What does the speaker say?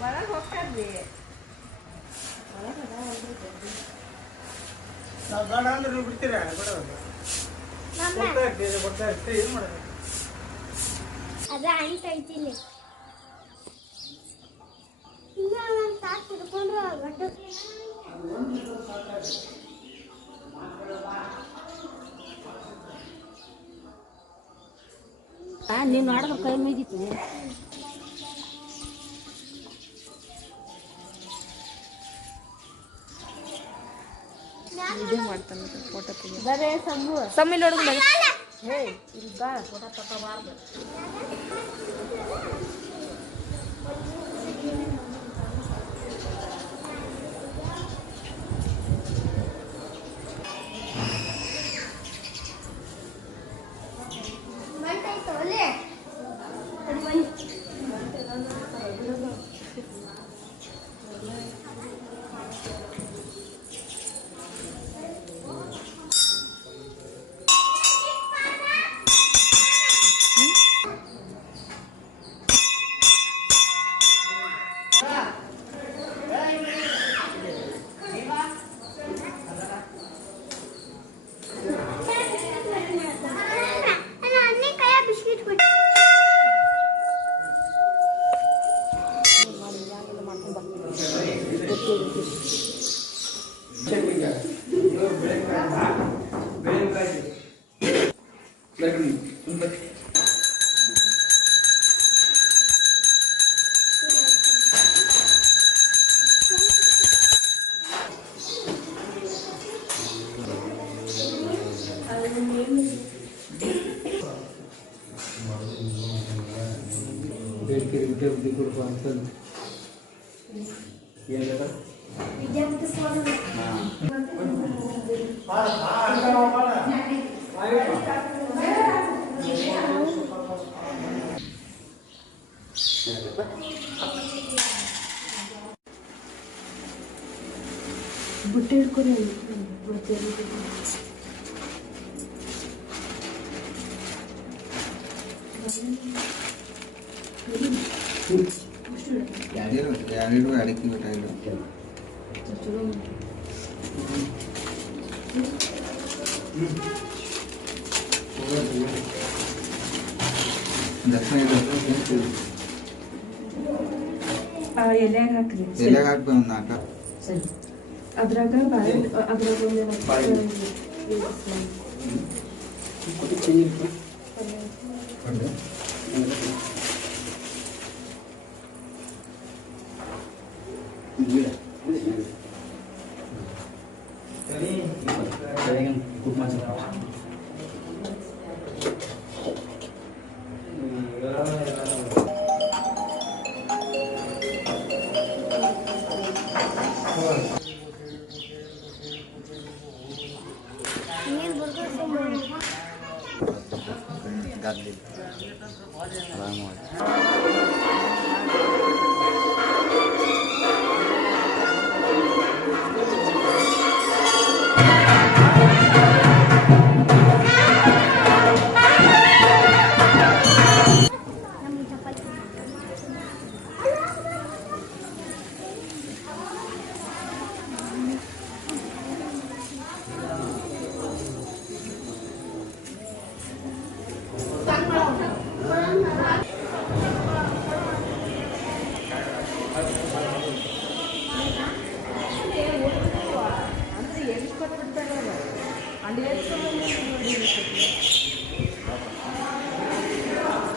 ಒಳಗೆ ಹೋಗ್ತಾರ್ರಿ ನಾವು ಬೇಡ ಅಂದ್ರೆ ನೀವು ಬಿಡ್ತೀರಾ ಕೊಡ್ತಾ ಇರ್ತೀವಿ ಏನು ಮಾಡೋದು ಅದ ಅಂಟ್ ಐತಿಲ್ಲ ಇಲ್ಲ ಒಂದು ತಾಸು ಹಿಡ್ಕೊಂಡ್ರೆ ಒಟ್ಟು ನೀವು ನೋಡಿದ್ರೆ ಕೈ ಮುಗಿತು ವಿಡಿಯೋ ಮಾಡ್ತಾನೆ ಫೋಟೋ ತೆಗಿ ಬರೇ ಸಮ್ಮಿಲ್ ಹುಡುಗ ಬರೀ ಹೇ ಇಲ್ಲಿ ಬಾ ಫೋಟೋ ತಗೋಬಾರ್ದು ಮಂಟಾಯ್ತು ಒಲೆ ಅದು ಬನ್ನಿ ಬುಟ್ಟಿ ಹಿಡ್ಕೊರಿ ಎರಡು ಅಡಿಕೆ ಬೇಕಾಗಿಲ್ಲ ದಕ್ಷಿಣ ಎಲೆಯಾಗ ಹಾಕ್ರಿ ಎಲೆಗೆ ಹಾಕ್ಬೇಕು ಒಂದು ನಾಲ್ಕು ಸರಿ ಅದ್ರಾಗ ಅದ್ರಾಗ ಗಾರ್ಲಿಕ್